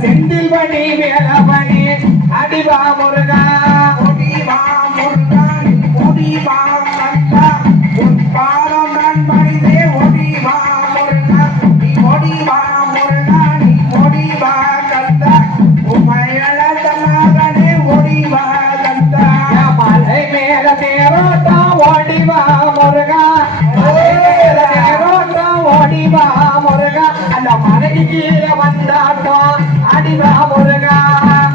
செந்தில் பணி வேலபணி அடிவா முருகா ஒடிவா முருகா ஒடிவா கந்தா உன் பாதம் நான் பணிதே ஒடிவா முருகா நீ ஒடிவா முருகா நீ ஒடிவா கந்தா உமையளந்த மகனே ஒடிவா கந்தா மலை மேல தேரோட்டம் ஓடிவா முருகா தேரோட்டம் ஓடிவா முருகா அந்த மலைக்கு கீழே வந்தாட்டம் அடிவா முருகா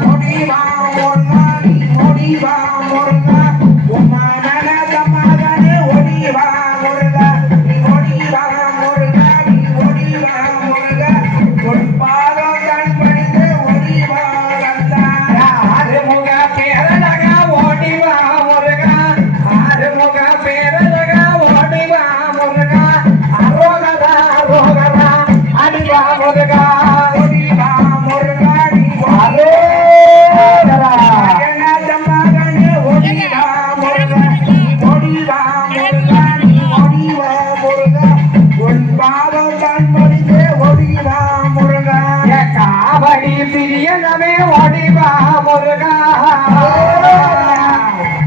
ஒடிவா முருகா நீ ஒடிவா முருகா உமான மகனே ஒடிவா முருகா நீ ஒடிவா முருகா நீ ஒடிவா முருகா உன் பாதம் கண் பணிந்து ஒடிவா கந்தா ஆறுமுக பேரழக ஓடிவா முருகா ஆறுமுக பேரழக ஓடிவா முருகா அரோகரா அரோகரா அடிவா முருகா பிரியனமே ஓடிவா முருகா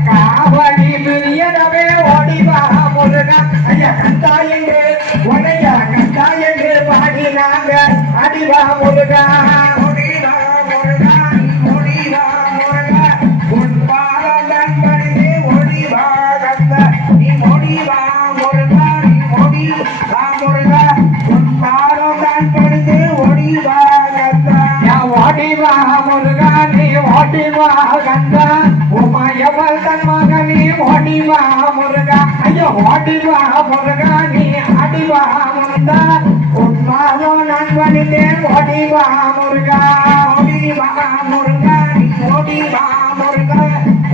காவடி பிரியனமே ஓடிவா முருகா ஐயா கந்தா என்று உனையா கந்தா என்று பாடினாங்க அடிவா முருகா ஒடிவா முருகா ஒடிவா முருகா உன் பாதம் நான் பணிதே ஒடிவா கந்தா நீ ஒடிவா முருகா நீ ஒடிவா முருகா உன் பாதம் நான் பணிதே ஒடிவா ஓடிவா முருகா நீ ஓடிவா கந்தா உமையவள் தன் மகனே ஓடிவா முருகா ஐயோ ஓடிவா முருகா நீ அடிவா முருகா உன்மாதோ நான் வலித்தேன் ஓடிவா முருகா ஓடிவா முருகா நீ ஓடிவா முருகா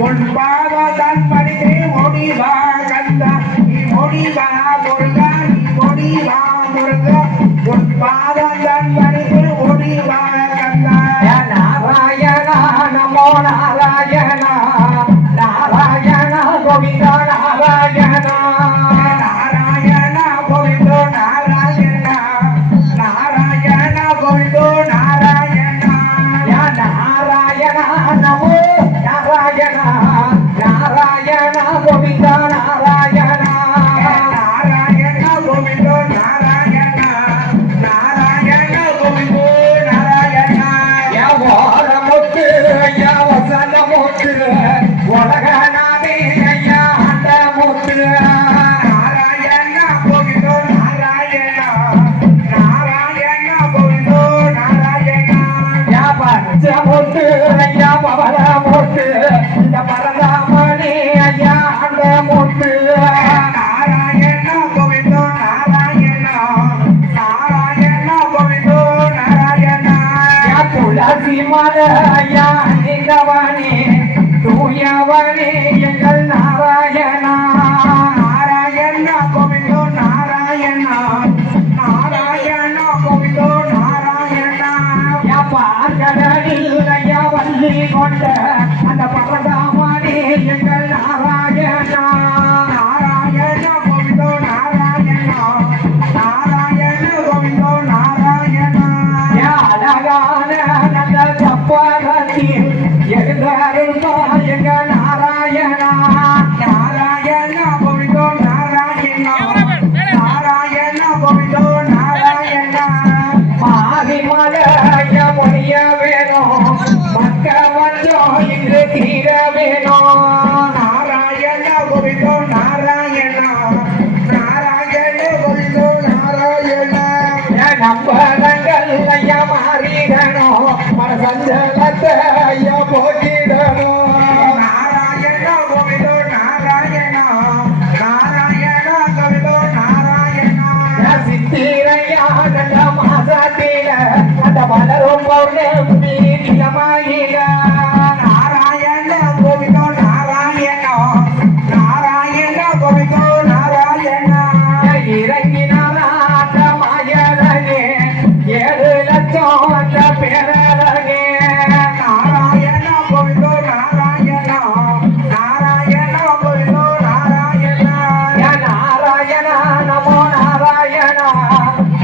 உன் பாதோ தான் படித்தே ஓடிவா கந்தா நீ ஓடிவா முருகா நீ ஓடிவா முருகா உன் பாதோ தான் படித்தே ஓடிவா நாராயணா நமோ நாராயணா நாராயண கோவிந்த நாராயண நாராயண கோவிந்தோ நாராயண நாராயண கோவிந்தோ நாராயண நாராயண நமோ நாராயண நாராயண கோவிந்த நாராயண நாராயண கோவிந்தோ நாராயண நாராயண கோவிந்தோ உலகநாதே ஐயா அந்த முத்து நாராயண கோவிந்தோ நாராயண நாராயண கோவிந்தோ நாராயண யா பச்ச முத்து ஐயா பவள முத்து இந்த பரதாமணி ஐயா அந்த முத்து நாராயண கோவிந்தோ நாராயண நாராயண கோவிந்தோ நாராயண யா துளசி மல ஐயா நிலவனே தூயவனே எங்கள் நாராயணா நாராயண கோவிந்தோ நாராயண நாராயண கோவிந்தோ நாராயண பார்க்கடலில் ஐயா வள்ளி கொண்ட அந்த பரதாமணி எங்கள் நாராயணா நாராயண கோவிந்தோ நாராயண நாராயண கோவிந்தோ அழகான நல்ல சப்பாரத்தில் எழுந்தாருந்தோ எங்க நாராயணா நாராயணா கோவிந்தோ நாராயணா நாராயணா கோவிந்தோ நாராயணா மாரிமலைய மொழிய வேணும் மக்க வந்தோ இன்று தீர வேணும் நாராயணா கோவிந்தோ நாராயணா நாராயண கோவிந்தோ நாராயணா நம்பரங்கள் ஐயா மாறிடணும் மனசஞ்சலத்தை ஐயா போட்டிடணும் நாராயண கோவிந்தோ நாராயணா நாராயண கோவிந்தோ நாராயணா சித்திரையா நல்ல மாசத்தில அந்த மலரும் பௌர்ணமி நிலமாயில நாராயண கோவிந்தோ நாராயணா நாராயண கோவிந்தோ நாராயணா இறங்கினாரே 7 லட்சம் அந்த பேரழகே நாராயண கோவிந்தோ நாராயணா நாராயண கோவிந்தோ நாராயணா நாராயணா நமோ நாராயணா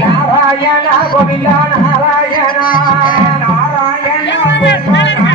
நாராயண கோவிந்தோ நாராயணா நாராயண கோவிந்தோ